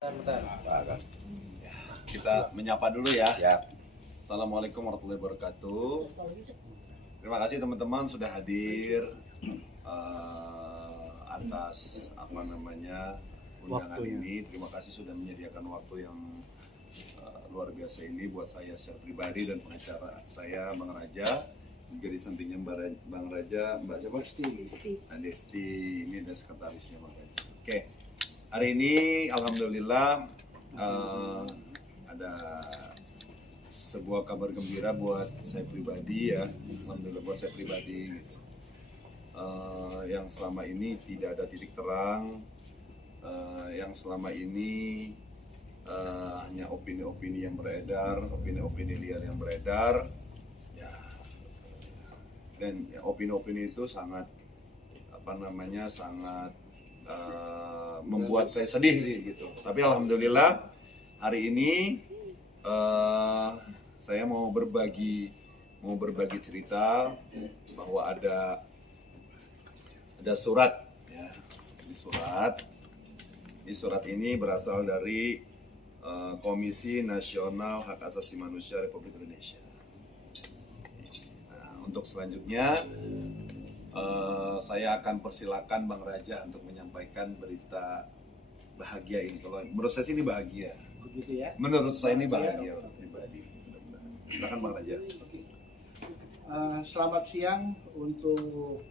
Bentar. Nah, kita menyapa dulu ya. Siap. Assalamualaikum warahmatullahi wabarakatuh. Terima kasih teman-teman sudah hadir atas undangan ini. Terima kasih sudah menyediakan waktu yang luar biasa ini buat saya secara pribadi dan pengacara saya, Bang Raja. Juga di sampingnya Bang Raja, Mbak siapa? Desti. Ini ada sekretarisnya Bang Raja. Oke. Hari ini alhamdulillah ada sebuah kabar gembira buat saya pribadi ya. Alhamdulillah buat saya pribadi gitu. Yang selama ini tidak ada titik terang, yang selama ini hanya opini-opini yang beredar, opini-opini liar yang beredar ya. Dan ya, opini-opini itu sangat sangat membuat saya sedih sih gitu. Tapi alhamdulillah hari ini saya mau berbagi cerita bahwa ada surat ya. Di surat ini berasal dari Komisi Nasional Hak Asasi Manusia Republik Indonesia. Nah, untuk selanjutnya saya akan persilakan Bang Raja untuk menyampaikan berita bahagia ini. Kalau menurut saya sih ini bahagia. Begitu ya? Menurut saya ini bahagia pribadi. Silakan Bang Raja. Selamat siang untuk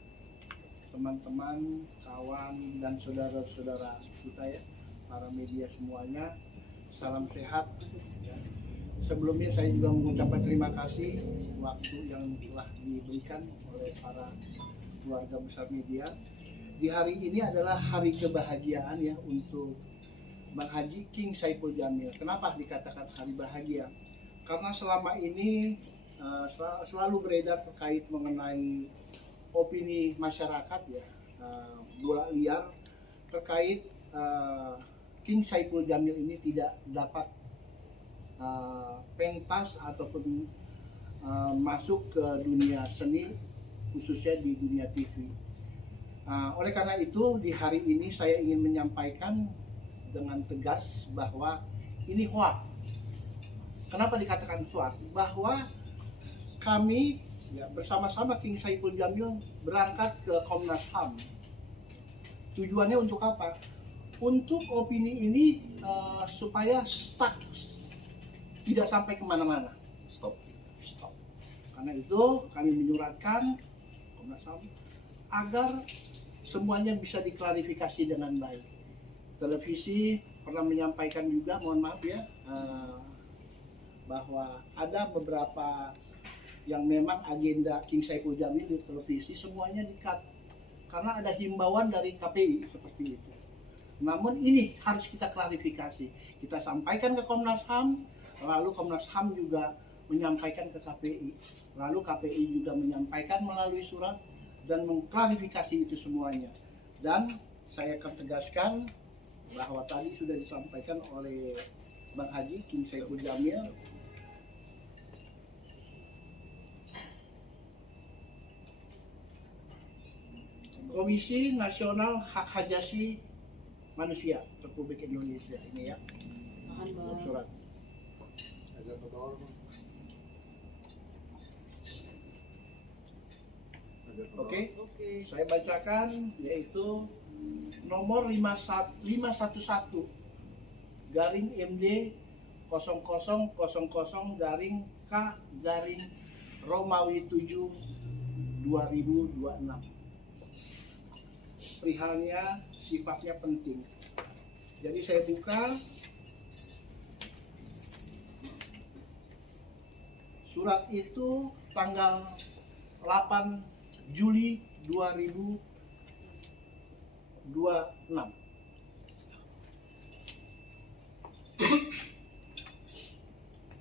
teman-teman, kawan dan saudara-saudara kita ya, para media semuanya. Salam sehat. Sebelumnya saya juga mengucapkan terima kasih waktu yang telah diberikan oleh para keluarga besar media. Di hari ini adalah hari kebahagiaan ya untuk Bang Haji King Saipul Jamil. Kenapa dikatakan hari bahagia? Karena selama ini selalu beredar terkait mengenai opini masyarakat ya, bola liar terkait King Saipul Jamil ini tidak dapat pentas ataupun masuk ke dunia seni, khususnya di dunia TV. Oleh karena itu di hari ini saya ingin menyampaikan dengan tegas bahwa ini hoax. Kenapa dikatakan hoax? Bahwa kami ya, bersama-sama King Saipul Jamil berangkat ke Komnas HAM. Tujuannya untuk apa? Untuk opini ini supaya stuck, tidak sampai kemana-mana. Stop. Karena itu kami menyuratkan Komnas HAM agar semuanya bisa diklarifikasi dengan baik. Televisi pernah menyampaikan juga, mohon maaf ya, bahwa ada beberapa yang memang agenda King Saipul Jamil di televisi semuanya di-cut karena ada himbauan dari KPI seperti itu. Namun ini harus kita klarifikasi. Kita sampaikan ke Komnas HAM, lalu Komnas HAM juga menyampaikan ke KPI, lalu KPI juga menyampaikan melalui surat dan mengklarifikasi itu semuanya. Dan saya akan tegaskan bahwa tadi sudah disampaikan oleh Bang Haji King Saipul Jamil, Komisi Nasional Hak Asasi Manusia Republik Indonesia ini ya, surat. Oke, saya bacakan yaitu nomor 511 garing MD 0000 garing K garing Romawi 7 2026. Perihalnya sifatnya penting. Jadi saya buka surat itu tanggal 8 Juli 2026.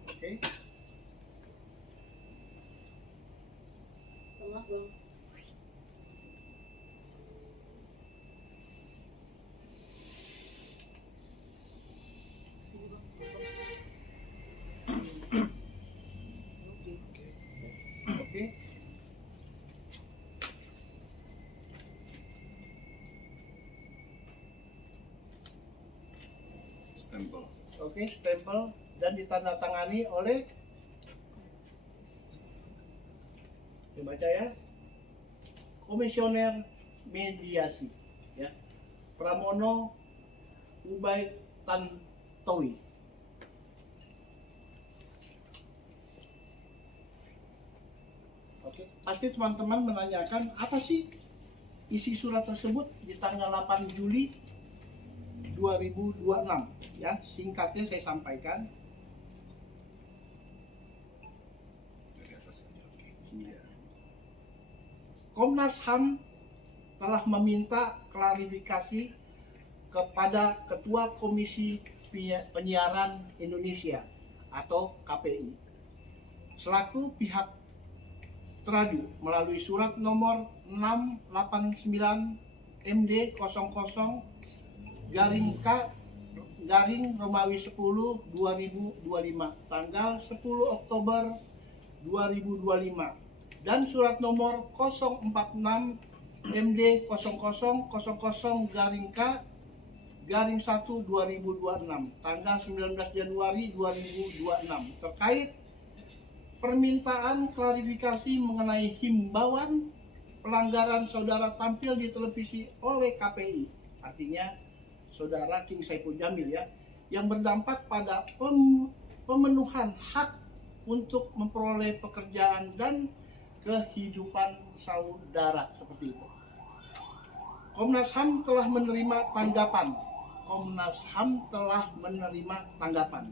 Oke. Oke. Stempel. Oke, stempel dan ditandatangani oleh, dibaca ya, Komisioner Mediasi, ya, Pramono Ubay Tantowi. Oke, pasti teman-teman menanyakan apa sih isi surat tersebut di tanggal 8 Juli 2026, ya, singkatnya saya sampaikan. Dari atas aja. Ya. Komnas HAM telah meminta klarifikasi kepada Ketua Komisi Penyiaran Indonesia atau KPI selaku pihak teraju melalui surat nomor 689 MD 00 garing K garing Romawi 10 2025 tanggal 10 Oktober 2025 dan surat nomor 046 MD 0000 garing K garing 1 2026 tanggal 19 Januari 2026 terkait permintaan klarifikasi mengenai himbauan pelanggaran saudara tampil di televisi oleh KPI, artinya saudara King Saipul Jamil, ya, yang berdampak pada pemenuhan hak untuk memperoleh pekerjaan dan kehidupan saudara, seperti itu. Komnas HAM telah menerima tanggapan.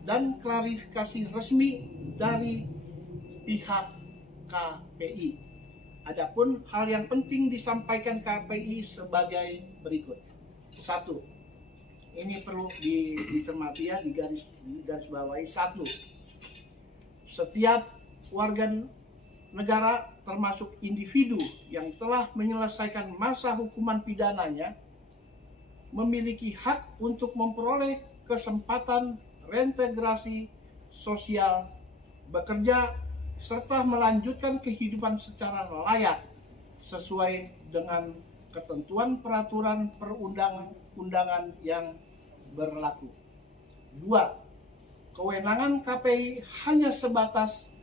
Dan klarifikasi resmi dari pihak KPI. Adapun hal yang penting disampaikan KPI sebagai berikut. 1. Ini perlu dicermati, ya, digaris bawahi. 1. Setiap warga negara termasuk individu yang telah menyelesaikan masa hukuman pidananya memiliki hak untuk memperoleh kesempatan reintegrasi sosial, bekerja, serta melanjutkan kehidupan secara layak sesuai dengan ketentuan peraturan perundang-undangan yang berlaku. 2. Kewenangan KPI hanya sebatas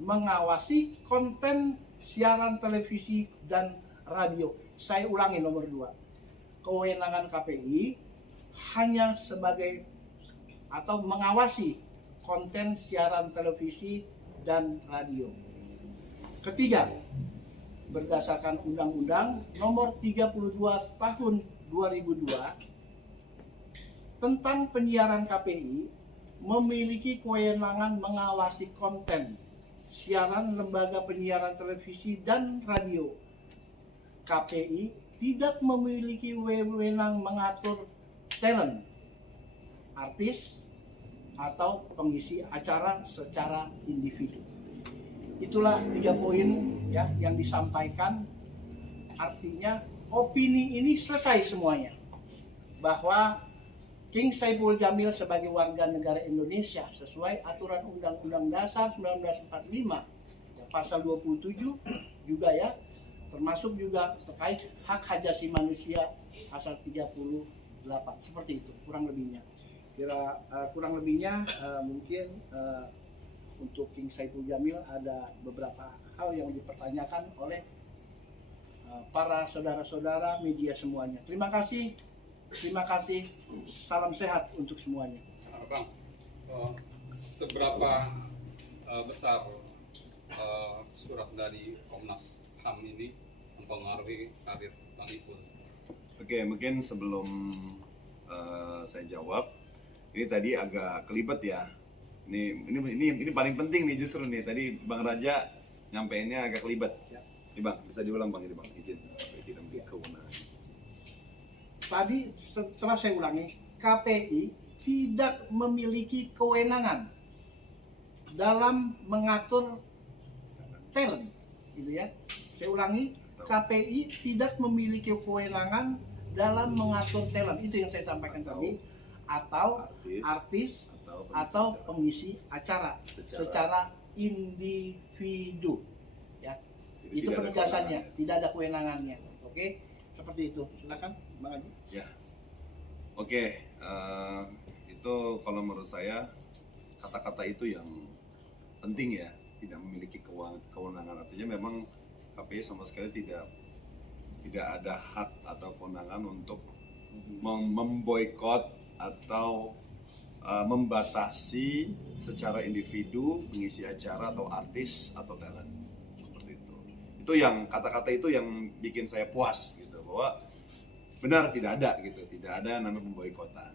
mengawasi konten siaran televisi dan radio. Saya ulangi nomor 2. Kewenangan KPI hanya sebagai atau mengawasi konten siaran televisi dan radio. Ketiga, berdasarkan Undang-Undang Nomor 32 Tahun 2002 tentang penyiaran, KPI memiliki kewenangan mengawasi konten siaran lembaga penyiaran televisi dan radio. KPI tidak memiliki wewenang mengatur talent, artis, atau pengisi acara secara individu. Itulah 3 poin, ya, yang disampaikan. Artinya opini ini selesai semuanya, bahwa King Saipul Jamil sebagai warga negara Indonesia sesuai aturan Undang-Undang Dasar 1945 ya, pasal 27 juga, ya, termasuk juga terkait hak hajasi manusia pasal 38, seperti itu kurang lebihnya. Kurang lebihnya mungkin untuk King Saipul Jamil ada beberapa hal yang dipertanyakan oleh para saudara-saudara media semuanya. Terima kasih, salam sehat untuk semuanya. Bang, seberapa besar surat dari Komnas HAM ini mempengaruhi karir Bang Ipul? Oke, mungkin sebelum saya jawab, ini tadi agak kelibet, ya. Ini paling penting nih justru nih. Tadi Bang Raja nyampeinnya agak kelibet. Ya. Ini Bang, bisa diulang Bang, ini Bang, izin. Tidak memiliki kewenangan. Tadi setelah saya ulangi, KPI tidak memiliki kewenangan dalam mengatur talent, gitu ya. Saya ulangi, KPI tidak memiliki kewenangan dalam mengatur talent, itu yang saya sampaikan tadi, atau artis atau pengisi acara secara individu, ya. Jadi Itu penugasannya, tidak ada kewenangannya. Oke, seperti itu. Silakan Bang Haji. Ya. Oke, itu kalau menurut saya kata-kata itu yang penting ya, tidak memiliki kewenangan. Artinya memang KPI sama sekali tidak ada hak atau kewenangan untuk memboikot atau membatasi secara individu pengisi acara atau artis atau talent seperti itu. Itu yang kata-kata itu yang bikin saya puas gitu, bahwa benar tidak ada gitu, tidak ada namanya pemboikotan.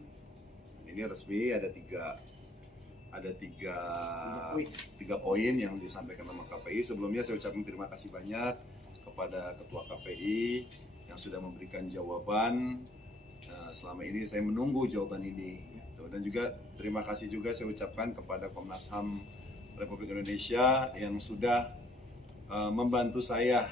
Ini resmi ada tiga poin yang disampaikan sama KPI. Sebelumnya saya ucapkan terima kasih banyak kepada Ketua KPI yang sudah memberikan jawaban. Selama ini saya menunggu jawaban ini. Gitu. Dan juga terima kasih juga saya ucapkan kepada Komnas HAM Republik Indonesia yang sudah membantu saya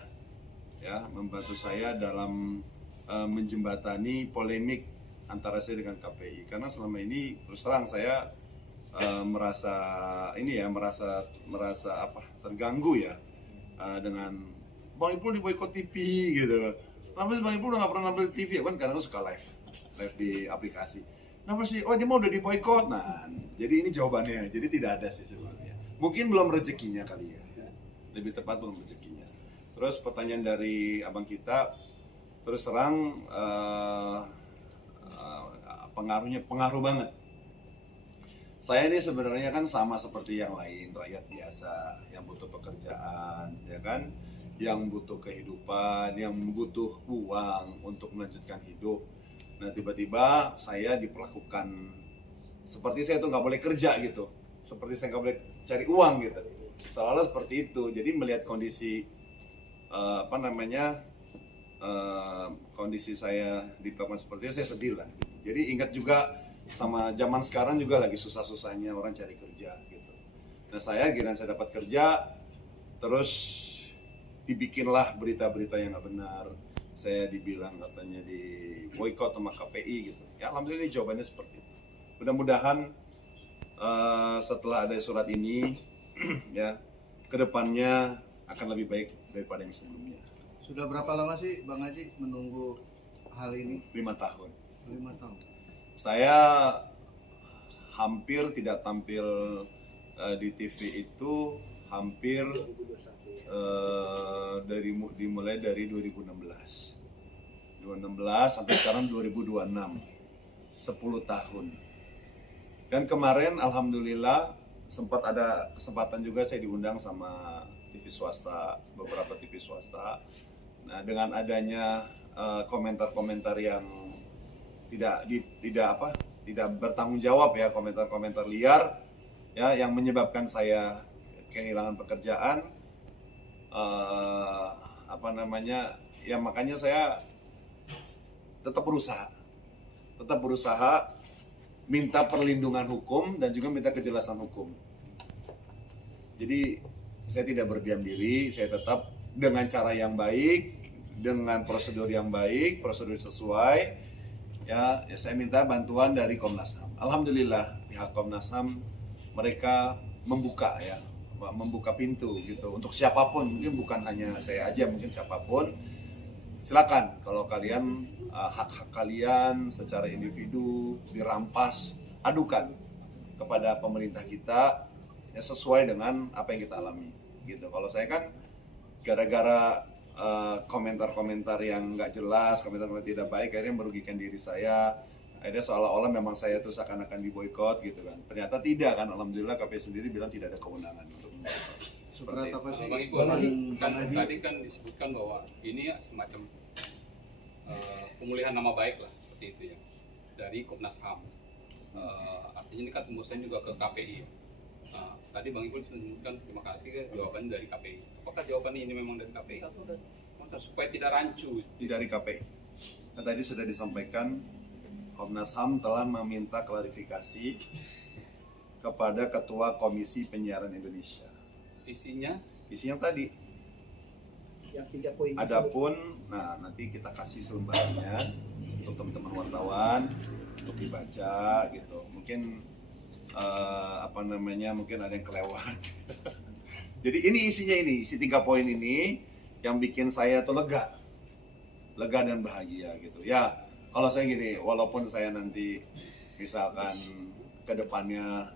dalam menjembatani polemik antara saya dengan KPI. Karena selama ini terus terang saya merasa terganggu ya dengan Bang Ipul diboikot TV gitu. Kenapa sih Bang Ipul udah nggak pernah nampil TV ya kan? Karena suka live di aplikasi. Kenapa sih? Oh dia mau udah diboikot. Nah, jadi ini jawabannya. Jadi tidak ada sih sebenarnya. Mungkin belum rezekinya kali ya. Lebih tepat belum rezekinya. Terus pertanyaan dari abang kita, terus terang pengaruh banget. Saya ini sebenarnya kan sama seperti yang lain, rakyat biasa yang butuh pekerjaan, ya kan, yang butuh kehidupan, yang butuh uang untuk melanjutkan hidup. Nah tiba-tiba saya diperlakukan seperti saya tuh nggak boleh kerja gitu, seperti saya nggak boleh cari uang gitu, seolah-olah seperti itu. Jadi melihat kondisi kondisi saya diperlakukan seperti itu, saya sedih lah. Jadi ingat juga sama zaman sekarang juga lagi susah-susahnya orang cari kerja gitu. Nah saya giliran saya dapat kerja, terus dibikinlah berita-berita yang nggak benar. Saya dibilang katanya di boikot sama KPI gitu. Ya alhamdulillah ini jawabannya seperti itu. Mudah-mudahan setelah ada surat ini ya kedepannya akan lebih baik daripada yang sebelumnya. Sudah berapa lama sih Bang Haji menunggu hal ini? 5 tahun. 5 tahun. Saya hampir tidak tampil di TV itu hampir dimulai dari 2016 sampai sekarang 2026, 10 tahun. Dan kemarin alhamdulillah sempat ada kesempatan juga saya diundang sama TV swasta, beberapa TV swasta. Nah dengan adanya komentar-komentar yang tidak bertanggung jawab ya, komentar-komentar liar ya yang menyebabkan saya kehilangan pekerjaan, ya makanya saya tetap berusaha minta perlindungan hukum dan juga minta kejelasan hukum. Jadi saya tidak berdiam diri, saya tetap dengan cara yang baik, dengan prosedur yang baik, prosedur sesuai. Ya, saya minta bantuan dari Komnas HAM. Alhamdulillah pihak Komnas HAM mereka membuka pintu gitu untuk siapapun, mungkin bukan hanya saya aja, mungkin siapapun. Silakan kalau kalian hak-hak kalian secara individu dirampas, adukan kepada pemerintah kita ya sesuai dengan apa yang kita alami gitu. Kalau saya kan gara-gara komentar-komentar yang nggak jelas, komentar-komentar tidak baik, akhirnya merugikan diri saya. Akhirnya seolah-olah memang saya itu seakan-akan diboikot gitu kan. Ternyata tidak kan, alhamdulillah KPI sendiri bilang tidak ada kewenangan untuk memboikot. Seberat apa sih? Bang Ibu, tadi kan disebutkan bahwa ini semacam pemulihan nama baik lah, seperti itu ya, dari Komnas HAM. Artinya ini kan tembusan juga ke KPI. Tadi Bang Ibu menunjukkan terima kasih kan jawaban dari KPI. Apakah jawabannya ini memang dari KPI atau dari supaya tidak rancu? Dari KPI. Nah, tadi sudah disampaikan Komnas HAM telah meminta klarifikasi kepada Ketua Komisi Penyiaran Indonesia. Isinya tadi. Yang 3 poin. Adapun, nah nanti kita kasih selembarnya untuk teman-teman wartawan untuk dibaca gitu. Mungkin mungkin ada yang kelewat. Jadi ini isinya, isi 3 poin ini yang bikin saya tuh lega dan bahagia gitu. Ya Kalau saya gini, walaupun saya nanti misalkan ke depannya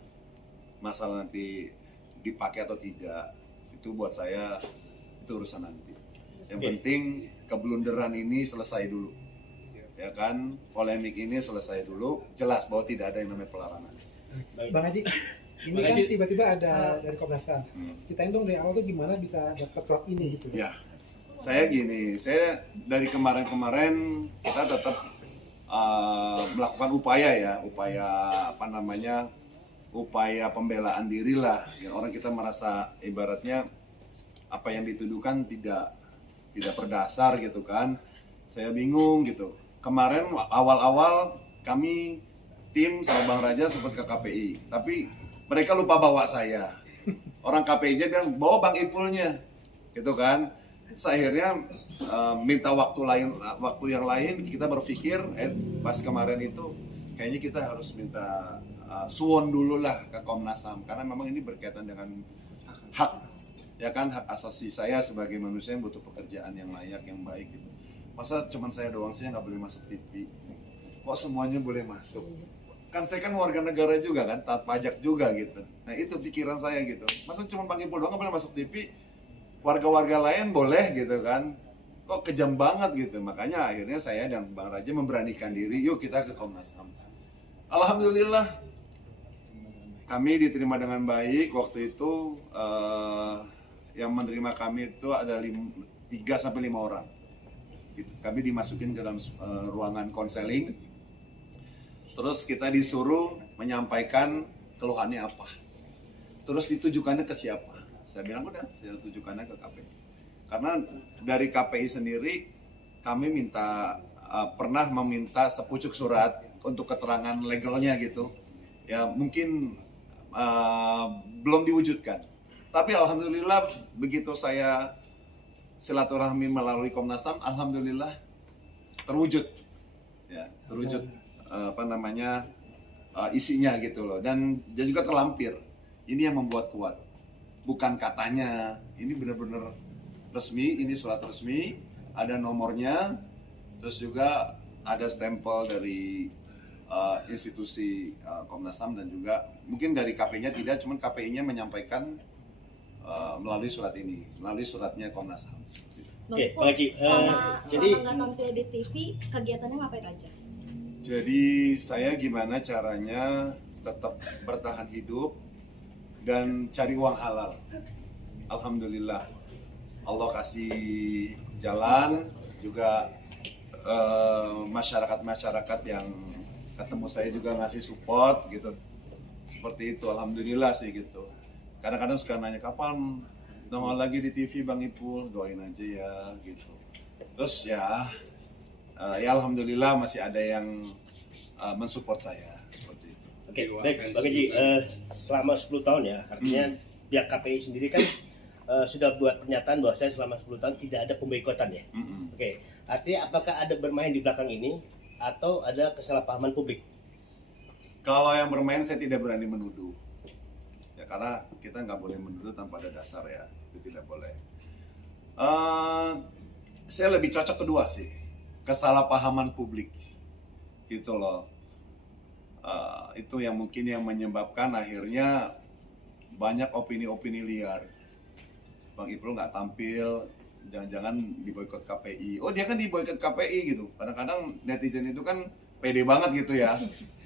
masalah nanti dipakai atau tidak, itu buat saya itu urusan nanti. Yang penting keblunderan ini selesai dulu, ya kan? Polemik ini selesai dulu, jelas bahwa tidak ada yang namanya pelarangan. Bang Haji, ini Bang kan Haji. tiba-tiba ada dari Komnas HAM. Ceritain dong dari awal tuh gimana bisa dapat surat ini gitu. Ya, saya gini, saya dari kemarin-kemarin kita tetap melakukan upaya upaya pembelaan diri lah. Ya, orang kita merasa ibaratnya apa yang dituduhkan tidak berdasar gitu kan. Saya bingung gitu. Kemarin awal-awal kami tim sama Bang Raja sempat ke KPI, tapi mereka lupa bawa saya. Orang KPI-nya bilang bawa Bang Ipulnya, gitu kan. Akhirnya minta waktu yang lain, kita berpikir pas kemarin itu kayaknya kita harus minta suwon dulu lah ke Komnas HAM karena memang ini berkaitan dengan hak, ya kan, hak asasi saya sebagai manusia yang butuh pekerjaan yang layak, yang baik gitu. Masa cuman saya doang sih yang nggak boleh masuk TV, kok semuanya boleh masuk? Kan saya kan warga negara juga kan, taat pajak juga gitu. Nah itu pikiran saya gitu, masa cuma Bang Ipul doang nggak boleh masuk TV, warga-warga lain boleh gitu kan? Kok kejam banget gitu. Makanya akhirnya saya dan Bang Raja memberanikan diri, yuk kita ke Komnas HAM. Alhamdulillah kami diterima dengan baik. Waktu itu yang menerima kami itu ada 3-5 orang. Kami dimasukin ke dalam ruangan konseling. Terus kita disuruh menyampaikan keluhannya apa. Terus ditujukannya ke siapa. Saya bilang udah, saya tujukannya ke KPI. Karena dari KPI sendiri kami pernah meminta sepucuk surat untuk keterangan legalnya gitu. Ya mungkin belum diwujudkan. Tapi alhamdulillah begitu saya silaturahmi melalui Komnas HAM, alhamdulillah terwujud. Ya, terwujud isinya gitu loh. Dan dia juga terlampir. Ini yang membuat kuat. Bukan katanya, ini benar-benar resmi, ini surat resmi, ada nomornya, terus juga ada stempel dari institusi Komnas HAM dan juga mungkin dari KPI-nya tidak, cuman KPI-nya menyampaikan melalui surat ini, melalui suratnya Komnas HAM. Oke, Bang Haji, jadi nggak tampil di TV, kegiatannya ngapain aja? Jadi saya gimana caranya tetap bertahan hidup dan cari uang halal. Alhamdulillah Allah kasih jalan, juga masyarakat yang ketemu saya juga ngasih support gitu. Seperti itu, alhamdulillah sih gitu. Kadang-kadang suka nanya kapan nongol lagi di TV Bang Ipul, doain aja ya gitu. Terus ya alhamdulillah masih ada yang mensupport saya seperti itu. Oke, baik Bang Haji, selama 10 tahun ya, artinya pihak KPI sendiri kan sudah buat pernyataan bahwa saya selama 10 tahun tidak ada pemboikotan ya. Oke, artinya apakah ada bermain di belakang ini atau ada kesalahpahaman publik? Kalau yang bermain saya tidak berani menuduh. Ya karena kita nggak boleh menuduh tanpa ada dasar ya, itu tidak boleh. Saya lebih cocok kedua sih, kesalahpahaman publik, gitu loh. Itu yang mungkin yang menyebabkan akhirnya banyak opini-opini liar. Bang Ipul nggak tampil, jangan-jangan diboikot KPI. Oh dia kan diboikot KPI gitu. Kadang-kadang netizen itu kan pede banget gitu ya.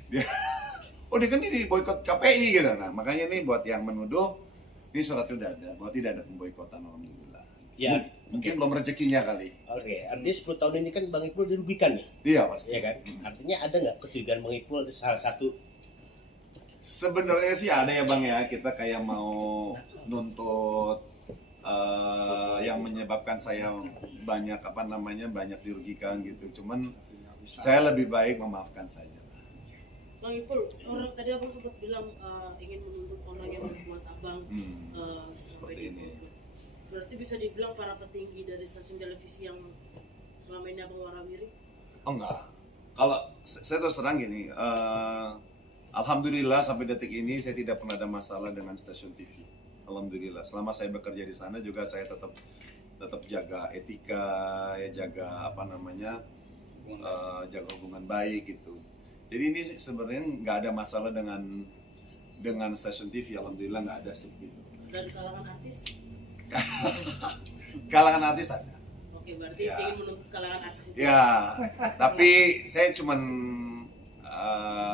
Dia kan diboikot KPI gitu. Nah makanya ini buat yang menuduh, ini surat udah ada bahwa tidak ada pemboikotan, alhamdulillah. Ya, Mungkin belum rezekinya kali. Oke, artinya 10 tahun ini kan Bang Ipul dirugikan nih. Iya pasti. Iya kan? Artinya ada nggak kecurigaan Bang Ipul salah satu? Sebenarnya sih ada ya Bang ya, kita kayak mau nuntut yang menyebabkan saya banyak banyak dirugikan gitu. Cuman saya lebih baik memaafkan saja. Bang Ipul, orang tadi abang sempat bilang ingin menuntut orang yang membuat abang sampai Seperti ini. dituntut. Berarti bisa dibilang para petinggi dari stasiun televisi yang selama ini abang warawiri? Oh enggak. Kalau saya terus terang gini, alhamdulillah sampai detik ini saya tidak pernah ada masalah dengan stasiun TV. Alhamdulillah. Selama saya bekerja di sana juga saya tetap jaga etika, ya jaga jaga hubungan baik gitu. Jadi ini sebenarnya nggak ada masalah dengan stasiun TV, alhamdulillah nggak ada sih. Gitu. Dari kalangan artis? Kalangan artis ada. Oke, berarti Ya. ingin menuntut kalangan artis itu. Ya, tapi saya cuman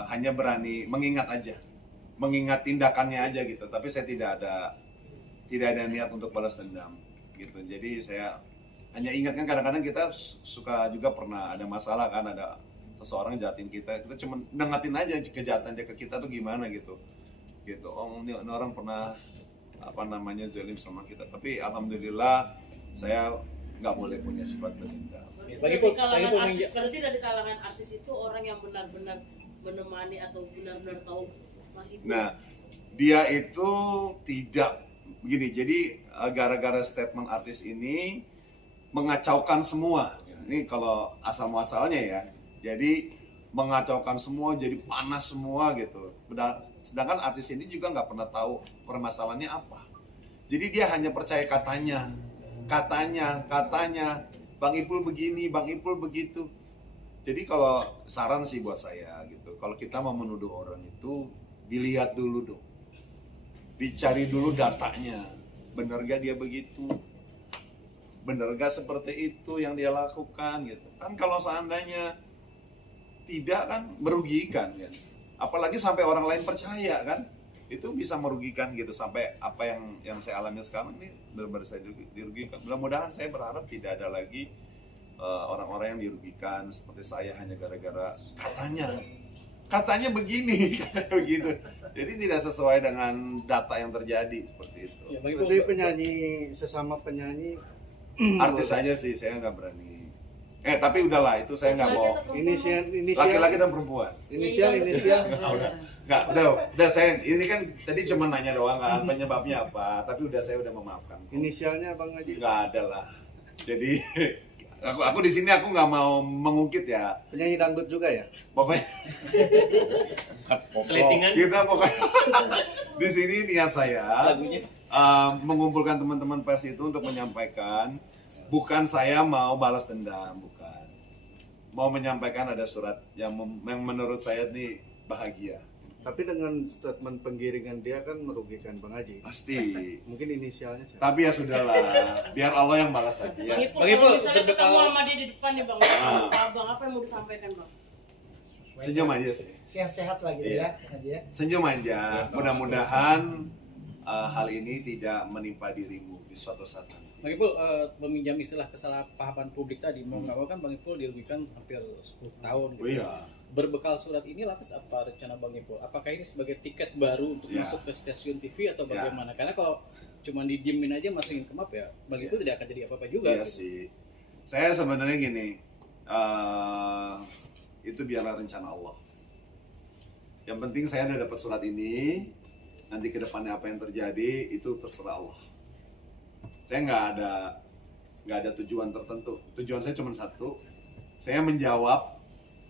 hanya berani mengingat aja, mengingat tindakannya aja gitu. Tapi saya tidak ada niat untuk balas dendam gitu. Jadi saya hanya ingatkan, kadang-kadang kita suka juga pernah ada masalah kan, ada seseorang jahatin kita cuma dengatin aja kejahatan dia ke kita tuh gimana gitu. Oh ini orang pernah zalim sama kita. Tapi alhamdulillah saya nggak boleh punya sifat berdendam. Berarti dari kalangan artis itu orang yang benar-benar menemani atau benar-benar tahu Mas Ipul. Nah, dia itu tidak begini. Jadi gara-gara statement artis ini mengacaukan semua. Ini kalau asal muasalnya ya. Jadi mengacaukan semua, jadi panas semua gitu. Sedangkan artis ini juga nggak pernah tahu permasalahannya apa. Jadi dia hanya percaya katanya, Bang Ipul begini, Bang Ipul begitu. Jadi kalau saran sih buat saya gitu, kalau kita mau menuduh orang itu dilihat dulu dong, dicari dulu datanya, bener gak dia begitu, bener gak seperti itu yang dia lakukan gitu. Kan kalau seandainya tidak kan merugikan kan, apalagi sampai orang lain percaya kan, itu bisa merugikan gitu. Sampai apa yang saya alami sekarang ini benar-benar saya dirugikan. Mudah-mudahan saya berharap tidak ada lagi orang-orang yang dirugikan seperti saya hanya gara-gara katanya begini, katanya begitu. Jadi tidak sesuai dengan data yang terjadi seperti itu. Ya, Tapi penyanyi, sesama penyanyi Artis saja sih saya nggak berani. Tapi udahlah, itu saya nggak mau. inisial Laki-laki dan perempuan. inisial Nggak, udah saya ini kan tadi cuma nanya doang kan penyebabnya apa, tapi saya udah memaafkan. inisialnya Bang Haji. Nggak ada lah. Jadi aku di sini aku nggak mau mengungkit ya. Penyanyi dangdut juga ya? Pokoknya Seletingan. kita pokoknya di sini niat saya mengumpulkan teman-teman pers itu untuk menyampaikan, bukan saya mau balas dendam, bukan. Mau menyampaikan ada surat yang menurut saya ini bahagia. Tapi dengan statement penggiringan dia kan merugikan Bang Haji. Pasti. Mungkin inisialnya siapa? Tapi ya sudahlah, biar Allah yang balas aja. Bang Ipul, kalau misalnya ketemu sama dia di depan nih Bang, Bang apa yang mau disampaikan Bang? Senyum aja sih. Sehat-sehat lah gitu Iya. ya. Senyum aja. Mudah-mudahan hal ini tidak menimpa dirimu di suatu saat nanti. Bang Ipul, meminjam istilah kesalahpahaman publik tadi, mau nggak mau kan Bang Ipul dirugikan hampir 10 tahun. Oh iya. Berbekal surat ini, lantas apa rencana Bang Ipul? Apakah ini sebagai tiket baru untuk Ya. masuk ke stasiun TV atau Ya. bagaimana? Karena kalau cuma didiemin aja masukin ke map ya, Bang Ya. Ipul tidak akan jadi apa-apa juga. Iya sih. Saya sebenarnya gini, itu biarlah rencana Allah. Yang penting saya udah dapat surat ini, nanti ke depannya apa yang terjadi itu terserah Allah. Saya nggak ada tujuan tertentu. Tujuan saya cuma satu, saya menjawab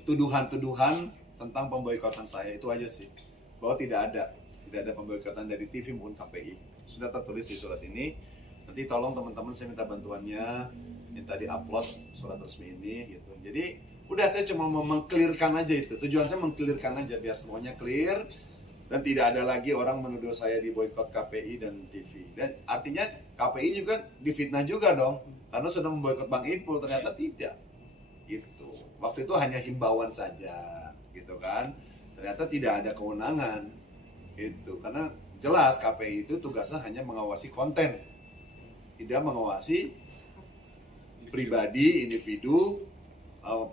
tuduhan-tuduhan tentang pemboikotan saya, itu aja sih. Bahwa tidak ada pemboikotan dari TV maupun KPI. Sudah tertulis di surat ini. Nanti tolong teman-teman saya minta bantuannya, minta di-upload surat resmi ini gitu. Jadi udah saya cuma mau meng-clearkan aja itu. Tujuan saya meng-clearkan aja biar semuanya clear dan tidak ada lagi orang menuduh saya diboikot KPI dan TV. Dan artinya KPI juga difitnah juga dong, karena sudah memboikot Bang Ipul, ternyata tidak. Gitu. Waktu itu hanya himbauan saja, gitu kan. Ternyata tidak ada kewenangan. Gitu. Karena jelas KPI itu tugasnya hanya mengawasi konten, tidak mengawasi pribadi, individu,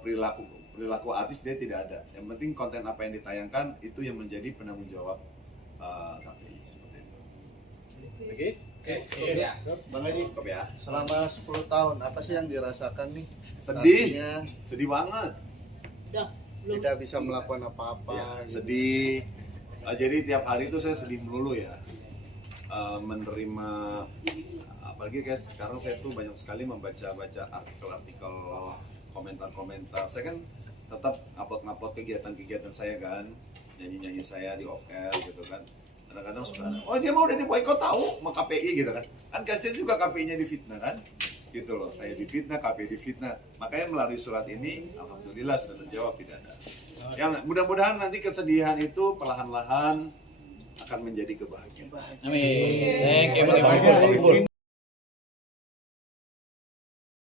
perilaku artis dia tidak ada. Yang penting konten apa yang ditayangkan itu yang menjadi penanggung jawab KPI seperti itu. Oke. Bang Haji, Cukup ya. selama 10 tahun apa sih yang dirasakan nih? Sedih, Artinya sedih banget. Udah, belum. tidak bisa melakukan apa-apa. Ya, gitu. sedih. Jadi tiap hari itu saya sedih melulu ya. Menerima, apalagi guys, sekarang saya tuh banyak sekali membaca-baca artikel-artikel, komentar-komentar. Saya kan tetap upload kegiatan-kegiatan saya kan, nyanyi-nyanyi saya di off air gitu kan. Kadang-kadang suka, oh dia mau udah diboikot tahu sama KPI gitu kan. Kan kasihan juga KPI-nya difitnah kan. gitu loh. Saya difitnah, KPI difitnah. Makanya melalui surat ini, alhamdulillah sudah terjawab, tidak ada. Yang mudah-mudahan nanti kesedihan itu perlahan-lahan akan menjadi kebahagiaan. Amin. Thank you. Ada Bang Ipul.